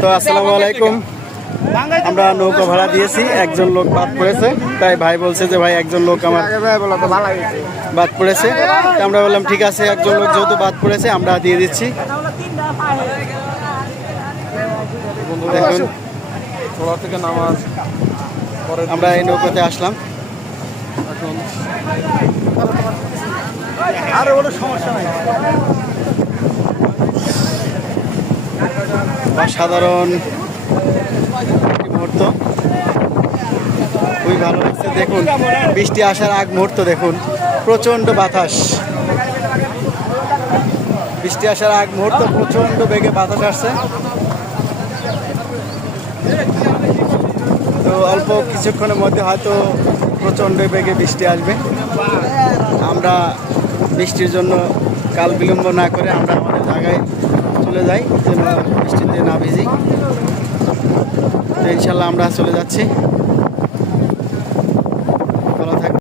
তো আসসালামু আলাইকুম। আমরা নৌকা ভাড়া দিয়েছি, একজন লোক বাদ পড়েছে, তাই ভাই বলছে যে ভাই একজন লোক আমার বাদ পড়েছে। তো আমরা বললাম ঠিক আছে, একজন লোক যেহেতু বাদ পড়েছে আমরা দিয়ে দিচ্ছি। দেখুন থেকে নামার পরে আমরা এই নৌকাতে আসলাম। আরে ওটা সমস্যা নাই। অসাধারণ একটি মুহূর্ত, খুবই ভালো লাগছে। দেখুন বৃষ্টি আসার আগ মুহূর্ত, দেখুন প্রচণ্ড বাতাস। বৃষ্টি আসার আগ মুহূর্ত প্রচণ্ড বেগে বাতাস আসছে। তো অল্প কিছুক্ষণের মধ্যে হয়তো প্রচণ্ড বেগে বৃষ্টি আসবে। আমরা বৃষ্টির জন্য কাল বিলম্ব না করে আমরা আমাদের জায়গায় চলে যাই, যেন বৃষ্টিতে না ভিজি। তো ইনশাল্লাহ আমরা চলে যাচ্ছি।